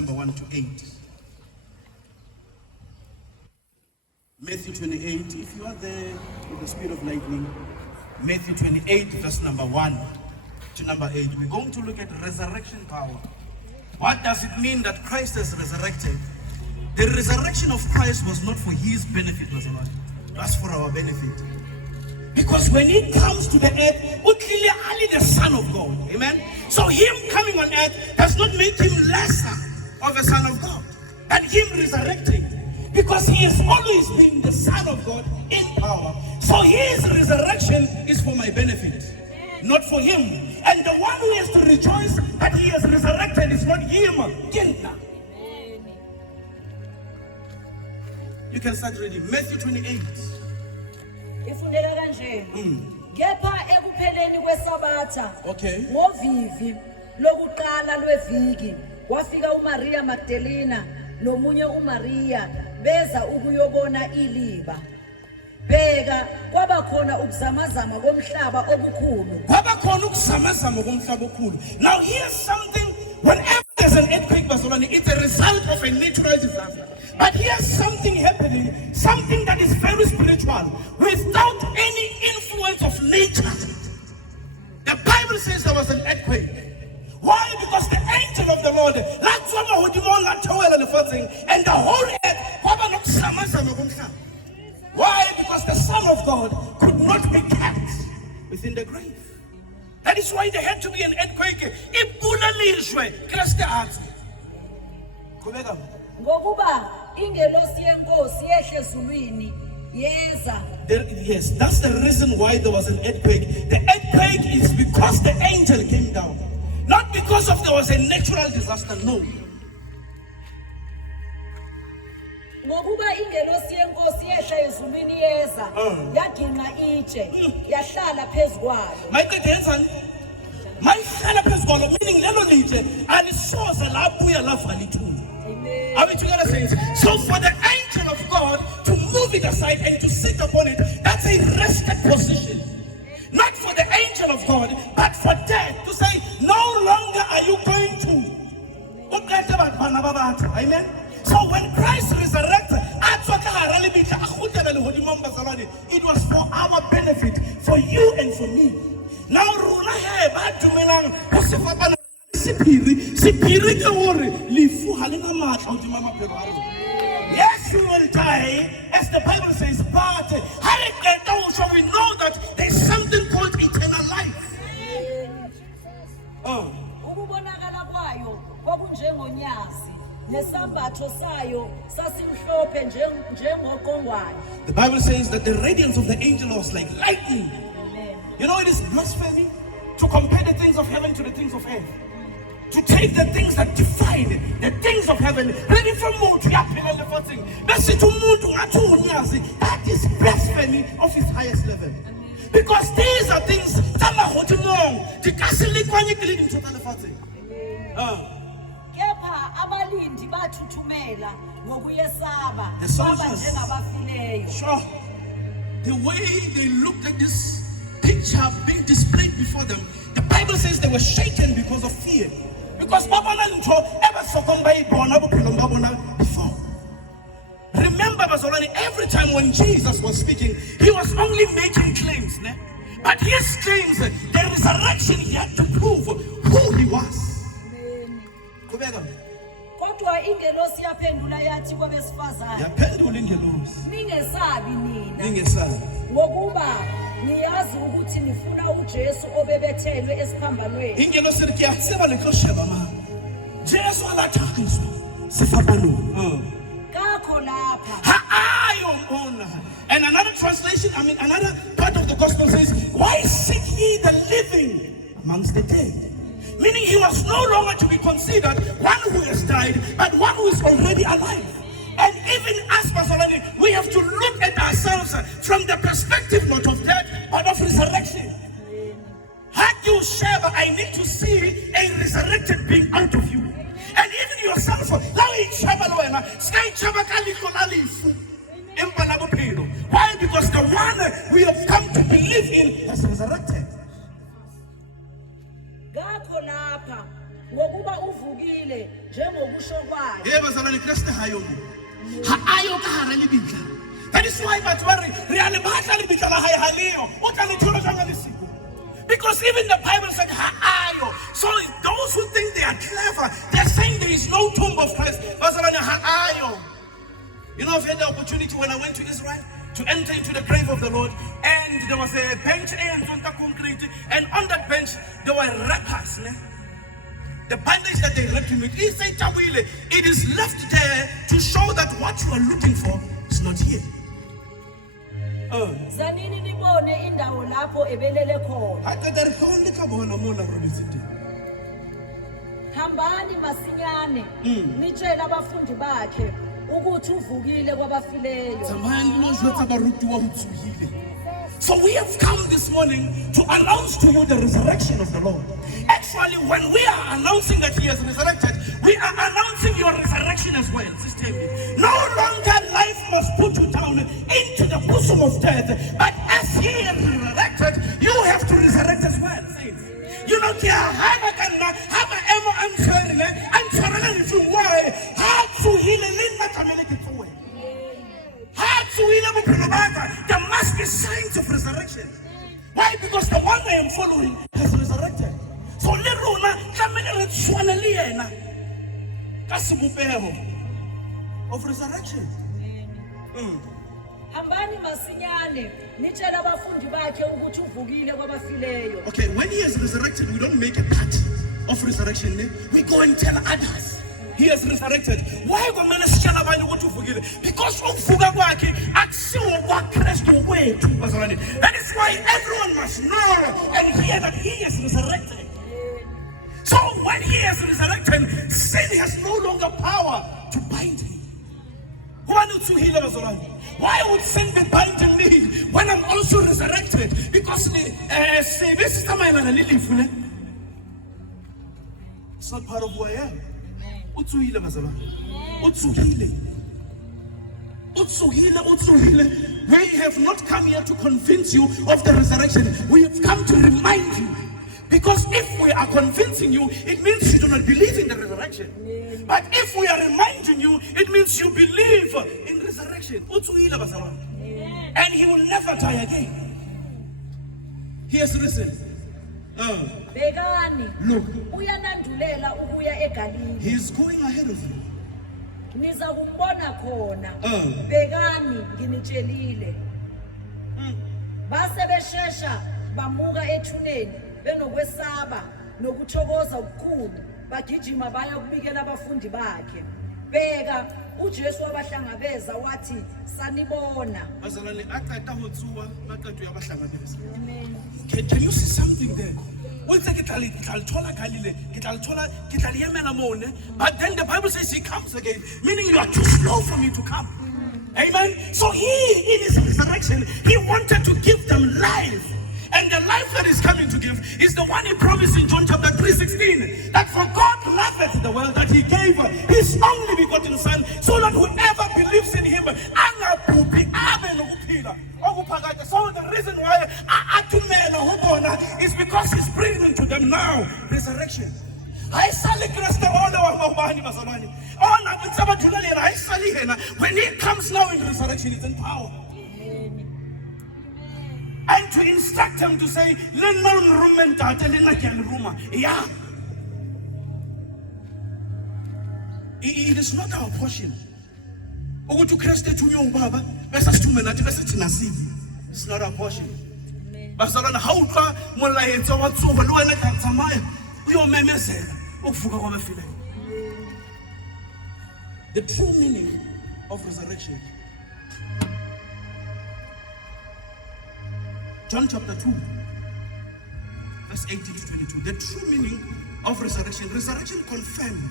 number 1 to 8. Matthew 28, if you are there with the speed of lightning, Matthew 28, verse number 1 to number 8. We're going to look at resurrection power. What does it mean that Christ has resurrected? The resurrection of Christ was not for his benefit, it was for our benefit. Because when he comes to the earth, clearly only the Son of God. Amen? So him coming on earth does not make him lesser of a Son of God than him resurrecting. Because he has always been the Son of God in power. So his resurrection is for my benefit, not for him. And the one who has to rejoice that he has resurrected is not him. You can start reading Matthew 28. Ifundeka kanje. Kepha ekupheleni kwesabatha. Okay. Ngovivi lokuqala lweviki wafika uMaria Magdalena nomunye uMaria beza ukuyobona iliba. Bheka kwabakhona ukuzamazama komhlaba okukhulu. Kwabakhona ukuzamazama komhlaba okukhulu. Now here's something, whenever there's an earthquake, it's a result of a natural disaster. But here's something happening, something that is very spiritual, without any influence of nature. The Bible says there was an earthquake. Why? Because the angel of the Lord, and the whole earth. Why? Because the Son of God could not be kept within the grave. That is why there had to be an earthquake. Ngokuba ingelosi yenkosi yehle ezulwini yeza. Yes, that's the reason why there was an earthquake. The earthquake is because the angel came down, not because of there was a natural disaster. No. Ngokuba ingelosi yenkosi yehle ezulwini yeza yaginqa itshe yahlala phezukwayo. Mayihlala phezukwayo, meaning lelo litshe alisoze labuya lavala ithuna. Are we together, saints? So for the angel of God to move it aside and to sit upon it, that's a rested position. Not for the angel of God, but for death to say, no longer are you going to. Amen? So when Christ resurrected, it was for our benefit, for you and for me. Now, yes, we will die, as the Bible says, but we know that there's something called eternal life. Ukubonakala kwayo kwakunjengonyazi nesambatho sayo sasimhlophe njengoqongwane. The Bible says that the radiance of the angel was like lightning. Amen. You know, it is blasphemy to compare the things of heaven to the things of earth. To take the things that define the things of heaven, ready from moon to the thing. That is blasphemy of his highest level. Because these are things that are hot long. Kepha abalindi bathuthumela ngokuyesaba The soldiers, njengabafileyo. sure, the way they looked at this picture being displayed before them, the Bible says they were shaken because of fear. Because before. Remember, every time when Jesus was speaking, he was only making claims. But his claims, the resurrection, he had to prove who he was. Kodwa ingelosi yaphendula yathi kwabesifazane. Yaphendula ingelosi. Ningesabi nina. Ningesabi. Ngokuba niyazi ukuthi nifuna uJesu obebethelwe esiphambanweni. Ingelosi lithi yatseba lekhosheba ma. Jesu alathakiswa. Sifapano. Kakho lapha. And another translation, another part of the gospel says, why seek ye the living amongst the dead? Meaning he was no longer to be considered one who has died, but one who is already alive. And even as Barcelona, we have to look at ourselves from the perspective not of death, but of resurrection. I need to see a resurrected being out of you. And even yourself, why? Because the one we have come to believe in has resurrected. Ngakho lapha ngokuba uvukile njengokusho kwakhe. Hey, bazalwane, Kriste hayo mo. Ha ayo ka hara lebitla. That is why batho ba re a le batla lebitla la hae ha leo. O tla le thola jang le siko. Because even the Bible said ha ayo. So those who think they are clever, they're saying there is no tomb of Christ. Bazalwane, ha ayo. You know, I've had the opportunity when I went to Israel to enter into the grave of the Lord, and there was a bench and on the concrete, and on that bench there were wrappers. The bandage that they wrapped him with, it is left there to show that what you are looking for is not here. Zanini nibone indawo lapho ebelele khona. Hambani masinyane nitshela abafundi bakhe ukuthi uvukile kwabafileyo. So we have come this morning to announce to you the resurrection of the Lord. Actually, when we are announcing that he has resurrected, we are announcing your resurrection as well, Sister Amy. No longer life must put you down into the bosom of death, but as he has resurrected, you have to resurrect as well. You know, there must be signs of resurrection. Why? Because the one I am following has resurrected. So of resurrection. Hambani masinyane nitshela abafundi bakhe ukuthi uvukile kwabafileyo. Okay, when he has resurrected, we don't make a party of resurrection. We go and tell others he has resurrected. Why kumele sitshela abanye ukuthi uvukile? Because ukuvuka kwakhe akusiwo kwaKristu wethu bazalwane. That is why everyone must know and hear that he has resurrected. So when he has resurrected, sin has no longer power to bind him. Why would sin be binding me when I'm also resurrected? Because it's not part of who I am. We have not come here to convince you of the resurrection. We have come to remind you. Because if we are convincing you, it means you do not believe in the resurrection. But if we are reminding you, it means you believe in resurrection. And he will never die again. He has risen. Bekani. Look. Uyanandulela ukuya eGalile. He is going ahead of you. Niza kumbona khona. Bekani nginitshelile. Base beshesha bamuka ethuneni benokwesaba nokuthokoza ukukhulu bagijima baya kubikela abafundi bakhe. Beka uJesu wabahlangabeza wathi sanibona. Bazalwane aqeda hotsuwa baqeda uyabahlangabeza. Amen. Can you see something there? But then the Bible says he comes again, meaning you are too slow for me to come. Amen. So he, in his resurrection, he wanted to give them life. And the life that he's coming to give is the one he promised in John chapter 3:16. That for God loveth the world, that he gave his only begotten son, so that whoever believes in him, so the reason why is because he's bringing to them now resurrection. When he comes now in resurrection, it's in power. And to instruct them to say, yeah. It is not our portion. It's not our portion. The true meaning of resurrection. John chapter 2, verse 18 to 22. The true meaning of resurrection. Resurrection confirmed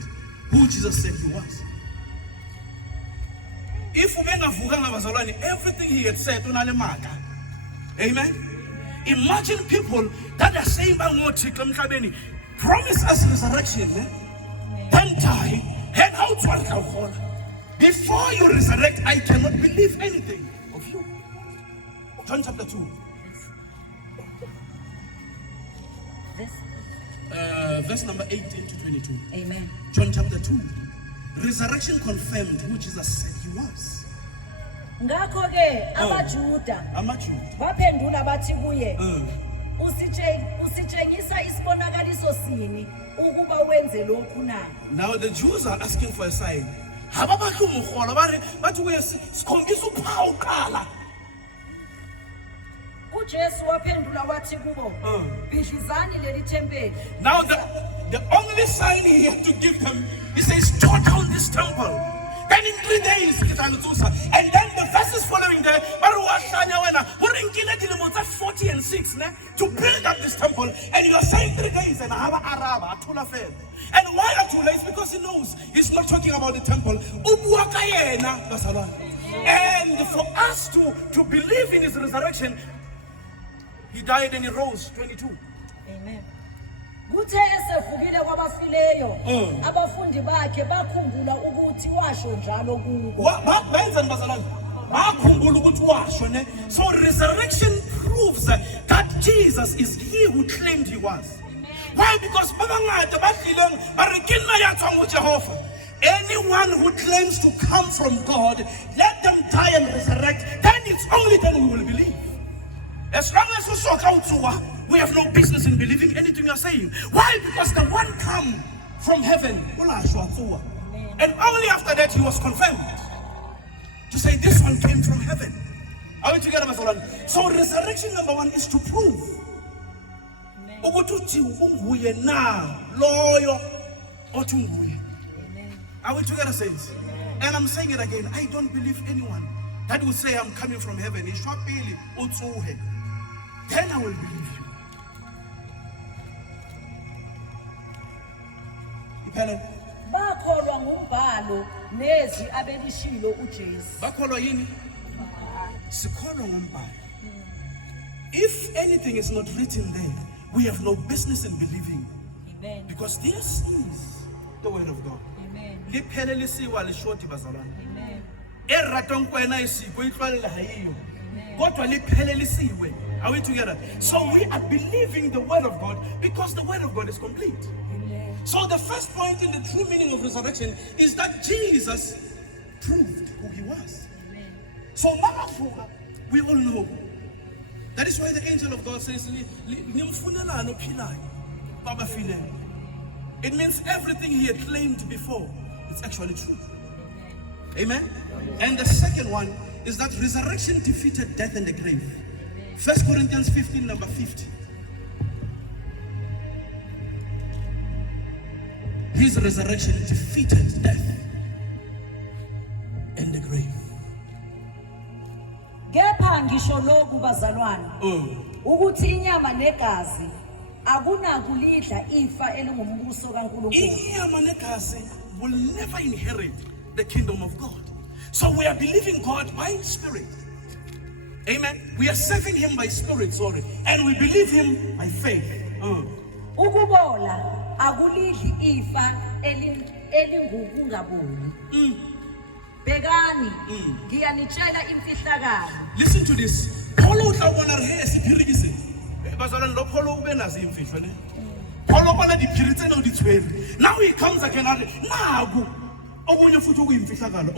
who Jesus said he was. If everything he had said, amen. Imagine people that are saying, promise us resurrection, then die, head out. Before you resurrect, I cannot believe anything of you. John chapter 2. verse number 18 to 22. Amen. John chapter 2. Resurrection confirmed who Jesus said he was. Ngakho ke abaJuda AmaJuda. baphendula bathi kuye usitshengisa isibonakaliso sini ukuba wenze lokhu na. Now the Jews are asking for a sign. Hababakho umkholo bathi kuye sikhombisa uphawu qala. uJesu waphendula wathi kubo bhidlizani leli thempeli. Now the only sign he had to give them, he says, tear down this temple. Then in 3 days, and then the verses following there, 40 and 6 to build up this temple. And you are saying 3 days, and and why Atula is because he knows he's not talking about the temple. And for us to believe in his resurrection, he died and he rose. 22. Amen. Kuthe esevukile kwabafileyo abafundi bakhe bakhumbula ukuthi washo njalo kubo. So resurrection proves that Jesus is he who claimed he was. Why? Because anyone who claims to come from God, let them die and resurrect, then it's only then we will believe. As long as we shock out to we have no business in believing anything you're saying. Why? Because the one come from heaven. And only after that he was confirmed. To say this one came from heaven. Are we together, Masalan? So resurrection number 1 is to prove. Are we together, saints? And I'm saying it again. I don't believe anyone that will say I'm coming from heaven. Then I will believe you. Bakholwa ngumbhalo nezi abelishilo uJesu. Bakholwa yini? Sikholwa ngumbhalo. If anything is not written there, we have no business in believing. Amen. Because this is the word of God. Amen. Liphelelisiwe lishoti bazalwane. Amen. Eraton kwena isiko itwalela hayiyo. Kodwa liphelelisiwe. Are we together? So we are believing the word of God because the word of God is complete. Amen. So the first point in the true meaning of resurrection is that Jesus proved who he was. Amen. So Makafuga, we all know. That is why the angel of God says, it means everything he had claimed before, it's actually true. Amen? And the second one is that resurrection defeated death and the grave. 1 Corinthians 15, number 50. His resurrection defeated death and the grave. Kepha ngisho lokhu bazalwane ukuthi inyama negazi akunakulidla ifa elingumbuso kaNkulunkulu. Inyama negazi will never inherit the kingdom of God. So we are believing God by spirit. Amen. We are serving him by spirit, and we believe him by faith. Ukubola akulidli ifa elingukungaboni. Bekani ngiyanitshela imfihlakalo. Listen to this. Polo utlabona re esiphirikise. Bazalwane lo Polo ube nazi imfihlo ne. Polo bona diphiri tsena o di tshwere. Now he comes again and naku okunye futhi okuyimfihlakalo.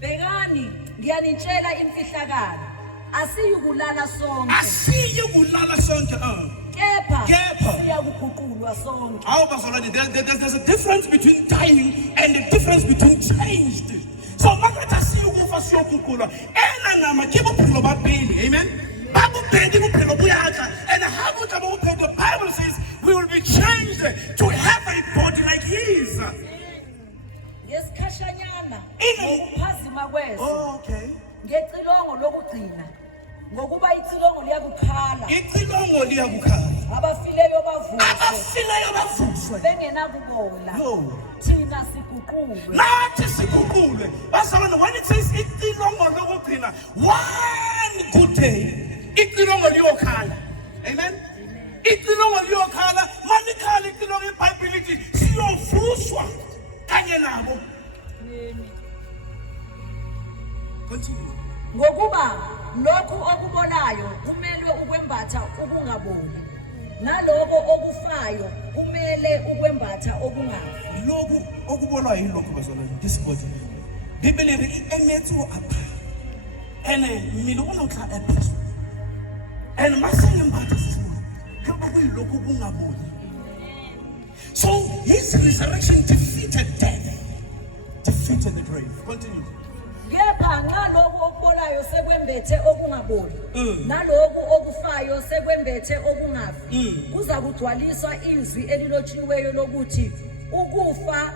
Bekani ngiyanitshela imfihlakalo. Asiyukulala sonke. Asiyukulala sonke. Kepha siyakuguqulwa sonke. How bazalwane, there's a difference between dying and a difference between changed. So makata siyukufa siyoguqulwa. Ena nama ke bophelo ba pele. Amen. Babu pedi bophelo buyatla. And how the Bible says we will be changed to have a body like his. Ngesikhashanyana ngokuphazima kweso. Okay. Ngecilongo lokugcina. Ngokuba icilongo liyakukhala. Icilongo liyakukhala. Abafileyo bavuswe. Bengenakubola. No. Thina siguqulwe. Nathi siguqulwe. Bazalwane, when it says icilongo lokugcina, one good day icilongo liyokhala. Amen. Icilongo liyokhala, manikhala icilongo iBhayibheli lithi siyovuswa kanye nabo. Continue. Ngokuba lokhu okubolayo kumele ukwembatha ukungaboni. naloko okufayo kumele ukwembatha okungafi. Loku okubolwa yilokho bazalwane, this body. Bibele re emetse o apha. Ene mmele o no tla apha. And maseng embatha sesibona. Ke ba go iloko kungaboni. So his resurrection defeated death, defeated the grave. Continue. Kepha nxa lokhu okubolayo sekwembethe okungaboli nalokhu okufayo sekwembethe okungafi kuza kugcwaliswa izwi elilotshiweyo lokuthi ukufa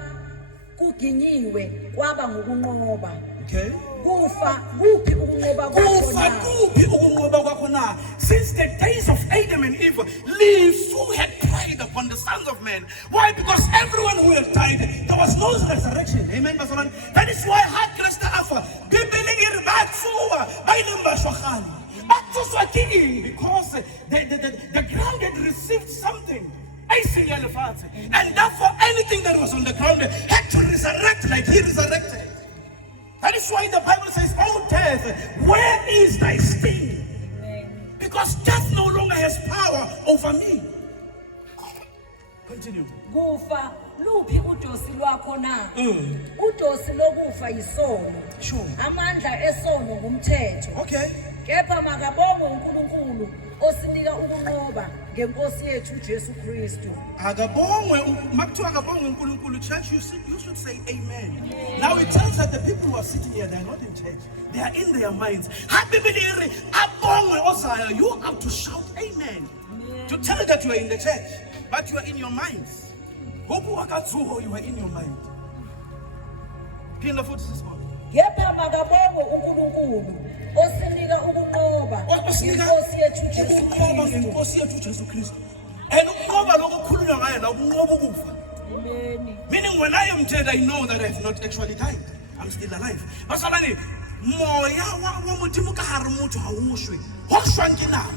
kuginyiwe kwaba ngokunqoba. Okay. Kufa kuphi ukunqoba kwakho Kufa na? kuphi ukunqoba kwakho na? Since the days of Adam and Eve, Lefu had preyed upon the sons of men. Why? Because everyone who had died, there was no resurrection. Amen, Pastor. That is why hard Christ Alpha, Bibeli Irbatsuwa, by number Shokhali. But just what king, because the ground had received something. And therefore anything that was on the ground had to resurrect like he resurrected. That is why the Bible says, "Oh death, where is thy sting?" Because death no longer has power over me. Continue. Kufa luphi udosi lwakho na? Udosi lokufa yisono. Sure. Amandla esono ngumthetho. Okay. Kepha makabongwe uNkulunkulu osinika ukunqoba ngeNkosi yethu uJesu Kristu. Agabongwe, makuthiwa agabongwe uNkulunkulu, church, you should say amen. Now it tells that the people who are sitting here, they are not in church. They are in their minds. You have to shout amen. To tell that you are in the church, but you are in your minds. You are in your mind. Kepha makabongwe uNkulunkulu osinika ukunqoba ngeNkosi yethu uJesu Kristu. And ukunqoba lokho kukhulunywa ngayo la ukunqoba ukufa. Amen. Meaning when I am dead, I know that I have not actually died. I'm still alive. Basalane, moya wa modimo ka hare motho ha o moshwe. Ho shwang ke nama.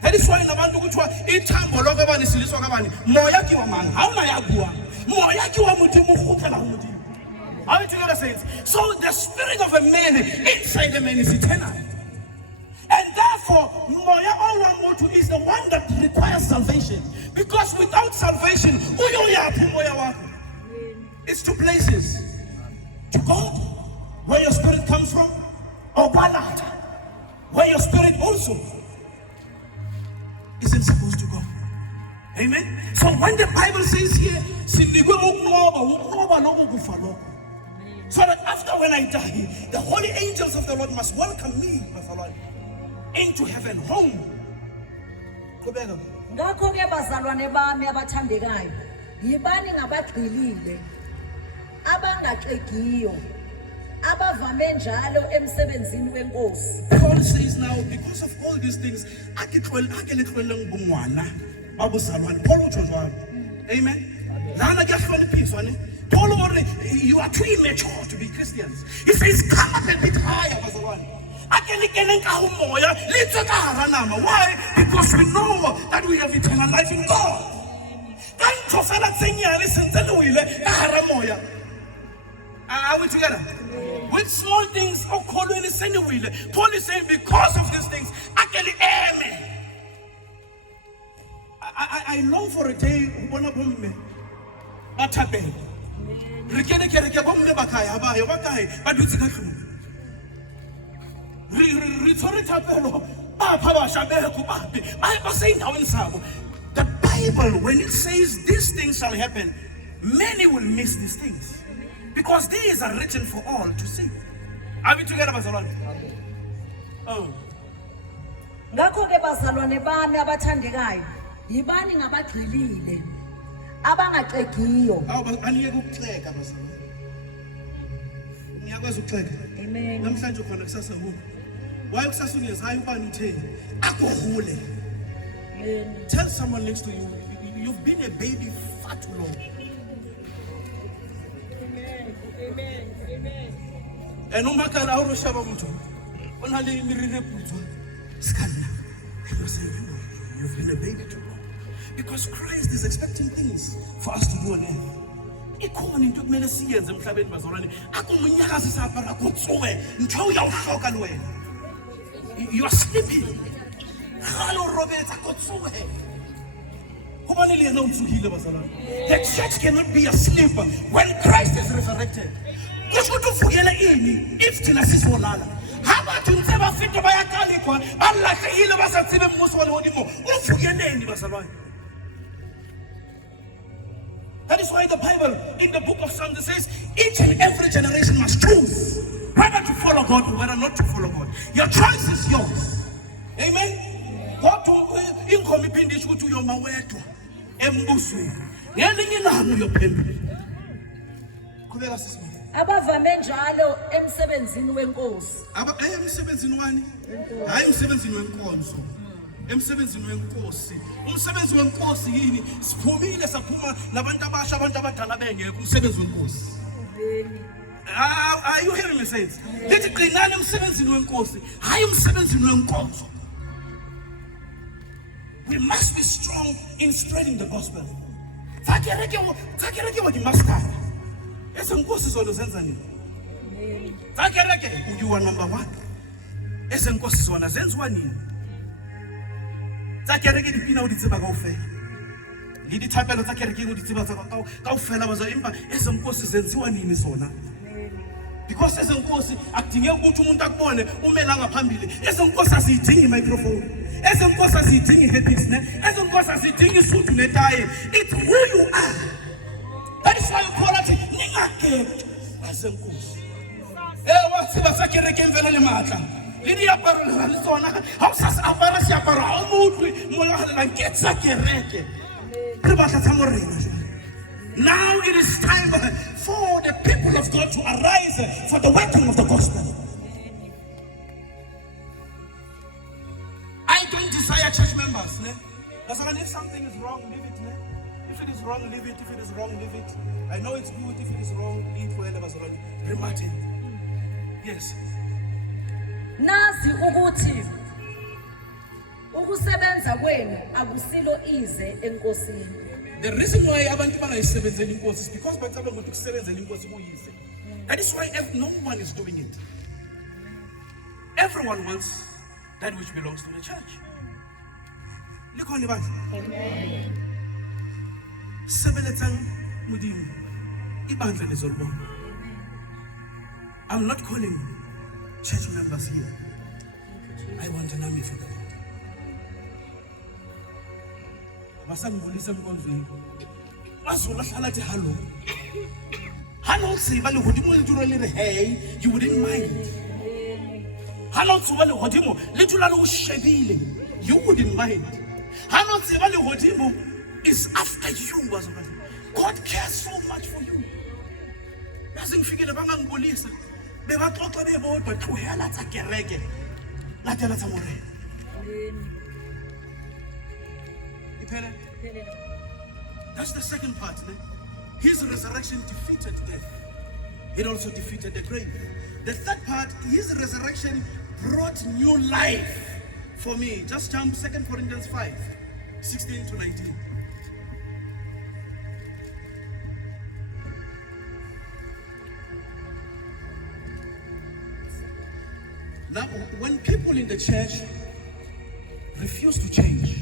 That is why nabantu kuthiwa ithambo lokho bani siliswa ka bani. Moya ke wa mang? Ha ona ya bua. Moya ke wa modimo go tla ho modimo. How do you get a sense? So the spirit of a man inside the man is eternal. And therefore, Moya Owamotu is the one that requires salvation. Because without salvation, it's two places. To God, where your spirit comes from, or Balata, where your spirit also isn't supposed to go. Amen? So when the Bible says here, so that after when I die, the holy angels of the Lord must welcome me, my Lord, into heaven, home. Ngakho ke bazalwane bami abathandekayo, yibani ngabagqilile, abangaxegiyo, abavame njalo emsebenzini wenkosi. Paul says now, because of all these things, Amen. Paul, you are too immature to be Christians. He says, come up a bit higher, why? Because we know that we have eternal life in God. Are we together? With small things, Paul is saying, because of these things, I long for a day when the Bible, when it says these things shall happen, many will miss these things because these are written for all to see. Are we together, Bazalwane? Oh. Ngakho ke bazalwane bami abathandekayo, yibani ngabagqilile, abangaxegiyo. Aniyeke ukuxeka bazalwane. Niyakwazi ukuxeka? Amen. Namhlanje khona kusasa ngoku. Why kusasa ungezayo ubani utheni? Akuhule. Tell someone next to you, you've been a baby far too long. Amen. Amen. Amen. And no matter how much you want to, when I leave me reputwa, scanna, and you say, you've been a baby too long, because Christ is expecting things for us to do on earth. Ikhona into kumele siyenze emhlabeni bazalwane. Akumunyakazisa para kutsuwe, ntho uyawuhloka wena. You are sleeping. Hello, Robert, The church cannot be asleep when Christ is resurrected. If how about you never fit by a calico? Allah, he was a seven Muslim. That is why the Bible in the book of Psalms says each and every generation must choose whether to follow God or whether not to follow God. Your choice is yours. Amen. God to inkomipindish to your maweto. Embusu. Yelinginano your pembe. Kubeka sisimi. Abavame njalo emsebenzini wenkosi. Emsebenzini wani? Hayi emsebenzini wenkonzo. Emsebenzini wenkosi. Umsebenzi wenkosi yini? Siphumile saphuma nabantu abasha abantu abadala bengekho umsebenzi wenkosi. Are you hearing me say it? Lithi qinani emsebenzini wenkosi, hayi umsebenzini wenkonzo. We must be strong in spreading the gospel. Zakereke what you must have. Esenkosi zona zenza nini? Zakereke you are number 1. Esenkosi zona zenziwa nini? Zakereke dipina uditsiba kaofela. Le dithapelo tsa kereke uditsiba tsa kaofela bazo empa esenkosi zenziwa nini zona? Because esenkosi akudingeki ukuthi umuntu akubone umela ngaphambili. Esenkosi asidingi microphone. Esenkosi asidingi habits ne. Esenkosi asidingi isuthu netaye. It's who you are. That is why you call it ningakhetho esenkosi. Watsiba sa kereke mvela le matla. Le diaparo le tsona ha sa apara siaparo ha motho mo ya hlela nketsa kereke. Re batla tsa morena. Now it is time for the people of God to arise for the working of the gospel. I don't desire church members. Ne? That's why if something is wrong, leave it. Ne? If it is wrong, leave it. If it is wrong, leave it. I know it's good. If it is wrong, leave it. Remate. Yes. Nazi ukuthi ukusebenza kwenu akusilo ize enkosini. The reason why abantu bangayisebenzeli inkosi is because bacabanga ukuthi ukusebenzela inkosi kuyise. That is why no one is doing it. Everyone wants that which belongs to the church. Likhona ibandla. Amen. Sebeletsang modimo ibandla lezolibona. I'm not calling church members here. I want an army for them. Basangibulisa mkonzweni. Bazola hlala thi hello. Hello siba le hodimo le dula le re hey, you wouldn't mind. Hello siba le hodimo le dula le o shebile, you wouldn't mind. Hello siba le hodimo is after you bazobana. God cares so much for you. Bazingifikile bangangibulisa. Bebaxoxa bebodwa qhubela tsa kereke. Latela tsa morena. That's the second part. His resurrection defeated death. It also defeated the grave. The third part, his resurrection brought new life for me. Just jump 2 Corinthians 5, 16 to 19. Now, when people in the church refuse to change,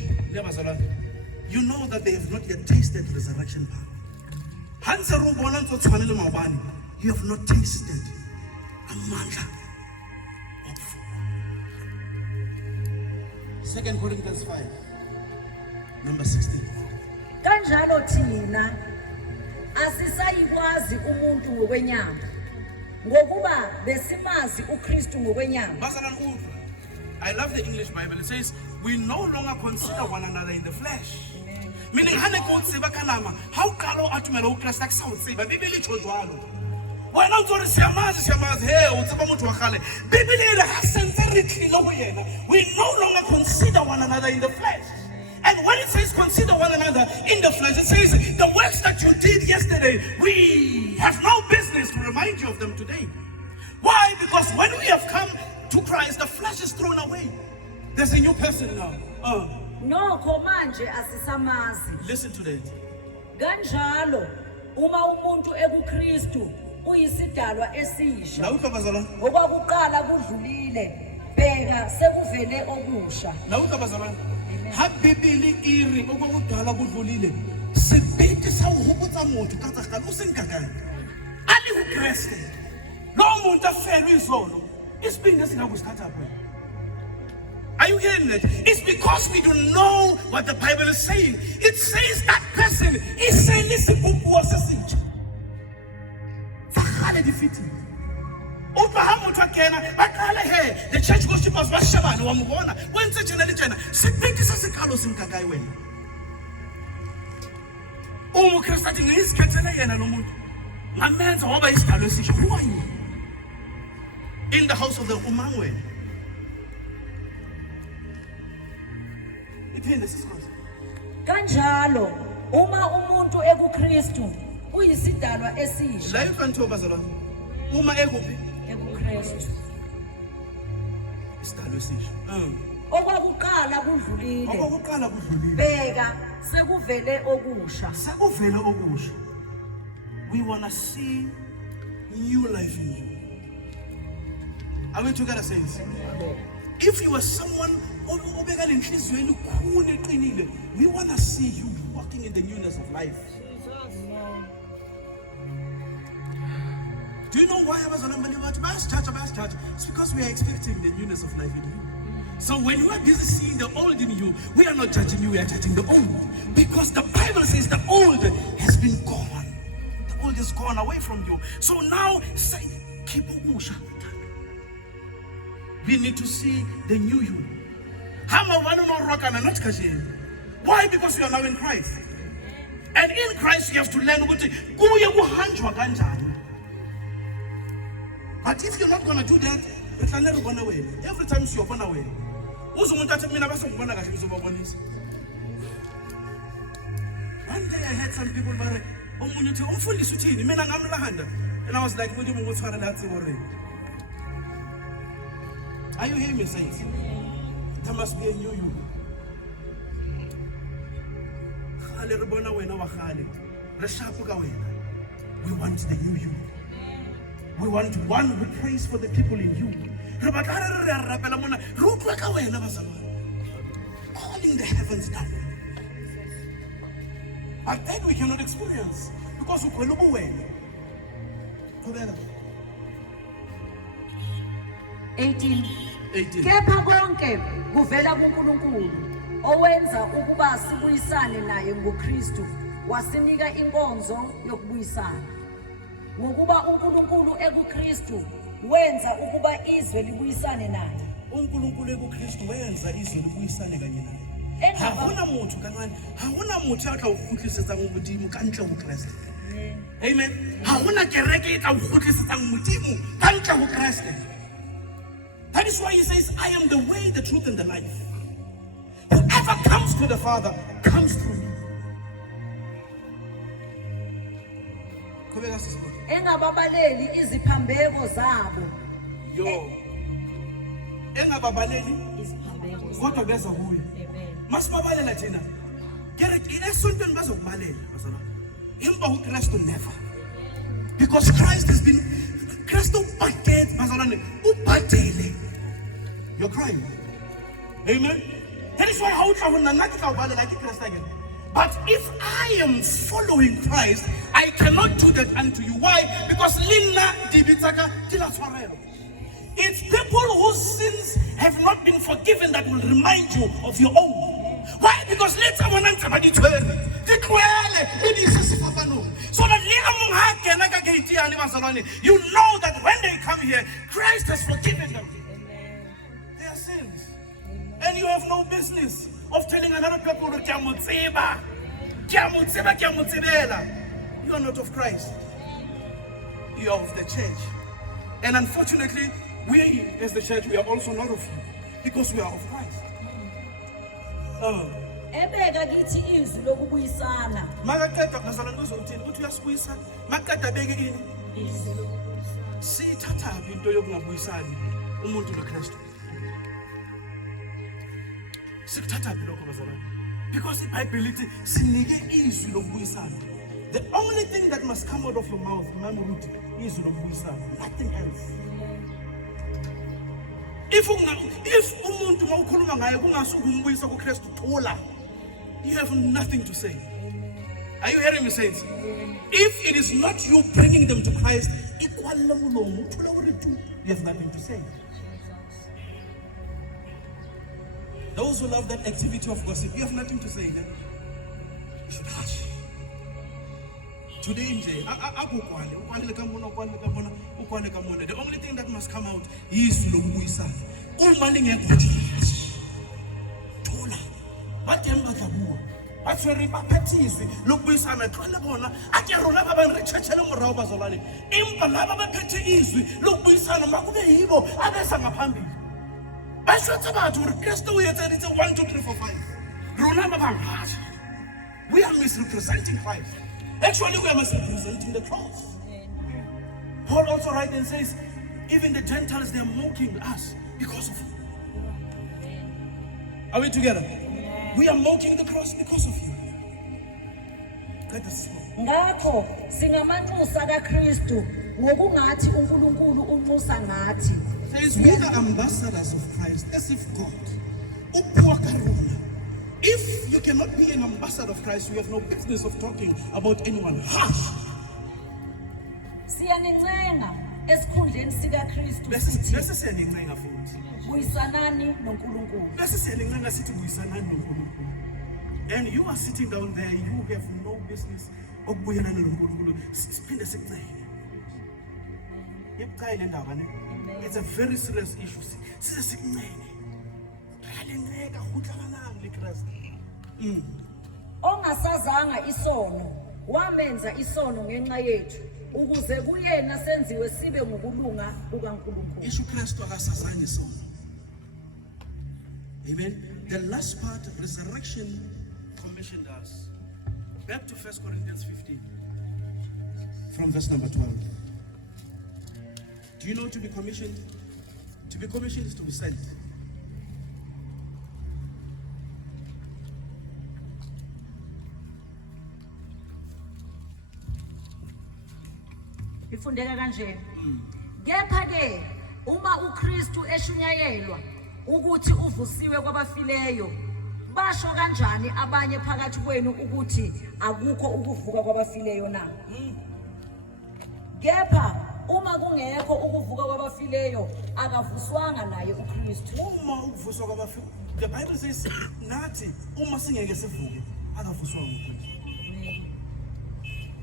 you know that they have not yet tasted resurrection power. You have not tasted amandla of 2 Corinthians 5, number 16. Kanjalo thina asisayikwazi umuntu ngokwenyama ngokuba besimazi uKristu ngokwenyama. I love the English Bible. It says we no longer consider one another in the flesh. Meaning, how kalo atumela uKristu akusawutsiba Bibele itsho jwalo. Wena utsore siyamazi hey utsiba umuntu wa khale. Bibele ile sincerity lo yena. We no longer consider one another in the flesh. And when it says consider one another in the flesh, it says the works that you did yesterday, we have no business to remind you of them today. Why? Because when we have come to Christ, the flesh is thrown away. There's a new person now. Nokho manje asisamazi. Listen to that. Kanjalo uma umuntu ekuKristu uyisidalwa esisha. Okwakuqala kudlulile, bheka sekuvele okusha. ha bibele iri o go dala go dlolile sebete sa go hopotsa motho ka tsa galo seng ka kae a le go Kriste lo muntu afelo izolo isibindi singa go start up. Are you hearing it? It's because we don't know what the Bible is saying. It says that person is saying this book was a siege. Defeated. The church gossipers was Shaban, one warner. When such an agenda, September as a Carlos in Kagai when. Oh, Christating is Catalan. My man's always Carlos. Who are you? In the house of the Umangwe. Kanjalo uma umuntu ekuKristu uyisidalwa esisha. La ukanto bazalwa. Uma ekuphi? EkuKristu. Isidalwa esisha. Okwakuqala kudlulile. Okwakuqala kudlulile. Bheka sekuvele okusha. Sekuvele okusha. We want to see new life in you. Are we together, saints? If you are someone we want to see you walking in the newness of life. Do you know why I was on a church? It's because we are expecting the newness of life in you. So when you are busy seeing the old in you, we are not judging you, we are judging the old. Because the Bible says the old has been gone. The old is gone away from you. So now say, keep usha. We need to see the new you. Why? Because you are now in Christ. And in Christ you have to learn what to. But if you're not going to do that, you can never run away. Every time you run away. One day I had some people and I was like, are you hearing me, saints? There must be a new you. We want the new you. We want one who prays for the people in you. Calling the heavens down. But then we cannot experience because we can't away. 18. Kepha konke kuvela kuNkulunkulu owenza ukuba sibuyisane naye ngoKristu wasinika inkonzo yokubuyisana. Ngokuba uNkulunkulu ekuKristu wenza ukuba izwe libuyisane naye. uNkulunkulu ekuKristu wenza izwe libuyisane kanye naye. Hakuna muntu kancane, hakuna muntu atla ukhutlisa ngomudimo kantle uKristu. Amen. Hakuna kereke etla ukhutlisa ngomudimo kantle uKristu. That is why he says, I am the way, the truth, and the life. Whoever comes to the Father comes through me. Engababaleli iziphambeko zabo. Yo. Engababaleli kodwa beza kuye. Masibabalela thina. Esontweni bazokubalela bazalwane. Imba uKristu never. Because Christ has been Kristu paket bazalwane ubhadele. You're crying. Amen. That is why how again. But if I am following Christ, I cannot do that unto you. Why? Because it's people whose sins have not been forgiven that will remind you of your own. Why? Because later on so that you know that when they come here, Christ has forgiven them their sins. And you have no business of telling another people you are not of Christ. You are of the church. And unfortunately, we as the church, we are also not of you because we are of Christ. Ebeka kithi izwi lokubuyisana. Makaqeda ngazalwane kuzothini uthi uyasibuyisa makaqeda beke ini sithatha into yokungabuyisani umuntu noKristu. Sikuthatha lokho bazalwane because iBhayibheli lithi sinike izwi lokubuyisana. The only thing that must come out of your mouth, remember, izwi lokubuyisana, nothing else. If umuntu mawukhuluma ngaye kungasuka umbuyisa kuKristu thola, you have nothing to say. Are you hearing me, saints? If it is not you bringing them to Christ, you have nothing to say. Those who love that activity of gossip, you have nothing to say. You should hush. Today, the only thing that must come out is Luisa. All money Tola. But that's where repetition. Look, we are not trying to go. I can't remember when Richard Moraba Zolani. Impalaba petty easy. Look, we are not going to be evil. Others are Pambi. I should about to request the way that it's a 1, 2, 3, 4, 5. Remember, we are misrepresenting Christ. Actually, we are misrepresenting the cross. Paul also writes and says, even the Gentiles, they are mocking us because of you. Are we together? We are mocking the cross because of you. Let us slow. Ngakho singamanxusa kaKristu ngokungathi uNkulunkulu unxusa ngathi. Says we are ambassadors of Christ, as if God. If you cannot be an ambassador of Christ, you have no business of talking about anyone. Hush. Siyanincenga esikhundleni sikaKristu sithi buyisanani noNkulunkulu. And you are sitting down there, you have no business of buyelana noNkulunkulu. Siphinde sikuncenge. Yebukhayi le ndaba ne. It's a very serious issue. Size sikuncenge. Qalenceka uhlangana leKristu. Ongasazanga isono wamenza isono ngenxa yethu ukuze kuyena senziwe sibe ngokulunga kukaNkulunkulu. Isho Kristu akasazanga isono. Amen. The last part, resurrection, commissioned us. Back to 1 Corinthians 15, from verse number 12. Do you know to be commissioned? To be commissioned is to be sent. Ifundeka kanje. Kepha ke uma uKristu eshunyayelwa ukuthi uvusiwe kwabafileyo, basho kanjani abanye phakathi kwenu ukuthi akukho ukuvuka kwabafileyo na? Kepha uma kungekho ukuvuka kwabafileyo akavuswanga naye uKristu. Uma ukuvuswa kwabafileyo, the Bible says nathi uma singeke sivuke akavuswa uKristu.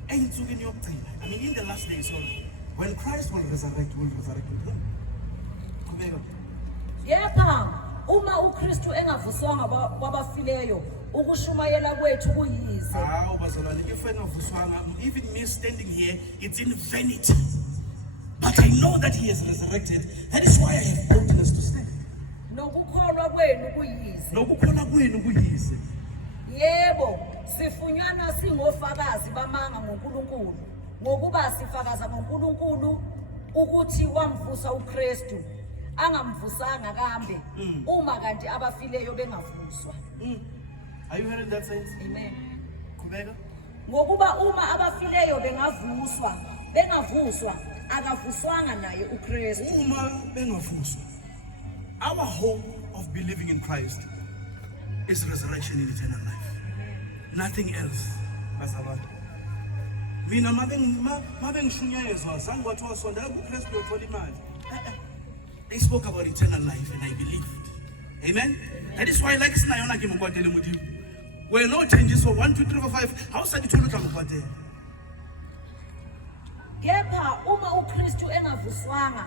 I mean, in the last days, when Christ will resurrect with him. Yepha uma uKristu engavuswanga kwabafileyo ukushumayela kwethu kuyize. Even me standing here, it's in vanity. But I know that he has resurrected. That is why I have boldness to stand. Nokukholwa kwenu kuyize. Yebo, sifunyana singofakazi bamanga ngoNkulunkulu, ngokuba sifakaza ngoNkulunkulu ukuthi wamvusa uKristu, angamvusanga kambe, uma kanti abafileyo bengavuswa. Are you hearing that, saints? Amen. Kubeka? Ngokuba uma abafileyo bengavuswa, akavuswanga naye uKristu. Uma bengavuswa. Our hope of believing in Christ is resurrection in eternal life. Nothing else. Mina mabengishunyayezwa zange wathiwa sondela kuKristu uyothola imali. They spoke about eternal life and I believed. Amen. That is why like sinayona ke mokwatele modimo. Where no changes for 1, 2, 3, 4, 5. How sa dithola tla mokwatele? Kepha uma uKristu engavuswanga,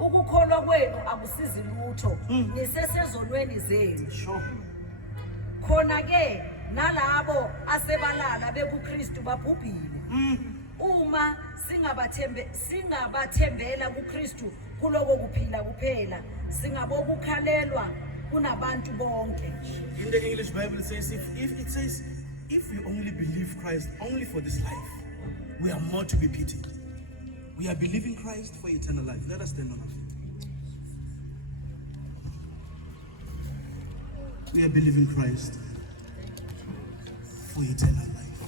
ukukholwa kwenu akusizi lutho, nisesezonweni zenu. Sure. Khona ke nalabo asebalala bekuKristu babhubhile. Uma singabathembela kuKristu kuloko kuphila kuphela, singabokukhalelwa kunabantu bonke. In the English Bible it says if we only believe Christ only for this life, we are more to be pitied. We are believing Christ for eternal life. Let us stand on our feet. We are believing Christ for eternal life.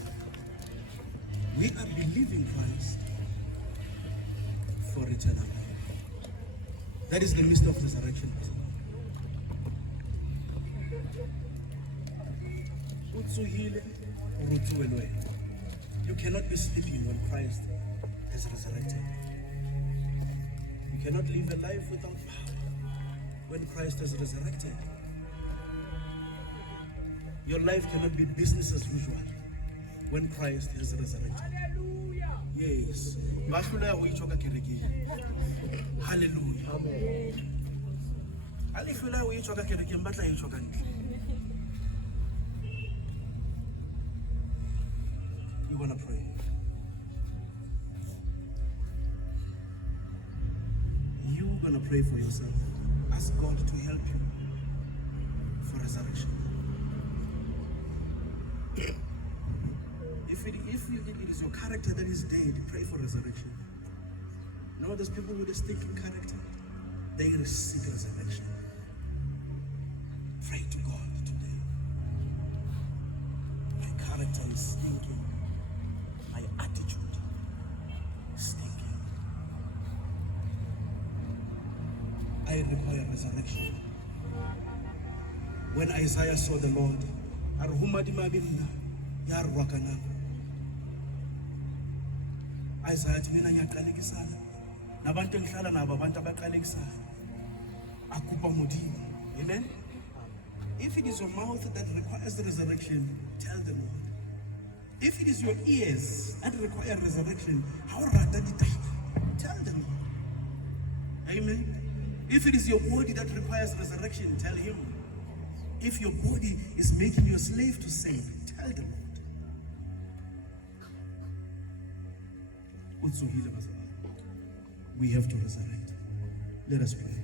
We are believing Christ for eternal life. That is the mystery of resurrection. Utsuhile or utsuelwe. You cannot be sleeping when Christ has resurrected. You cannot live a life without power when Christ has resurrected. Your life cannot be business as usual when Christ has resurrected. Yes. Hallelujah. You're gonna pray. You're gonna pray for yourself. Ask God to help you for resurrection. If it is your character that is dead, pray for resurrection. No, there's people with a stinking character. They seek resurrection. Pray to God today. My character is stinking. My attitude is stinking. I require resurrection. When Isaiah saw the Lord, Isaiah mina ngiyaqalekisana nabantu engihlala nabo abantu abaqalekisana akupa modimo. Amen. If it is your mouth that requires the resurrection, tell the Lord. If it is your ears that require resurrection, how rather did tell the Lord. Amen. If it is your body that requires resurrection, tell him. If your body is making you a slave to sin, tell the Lord. We have to resurrect. Let us pray.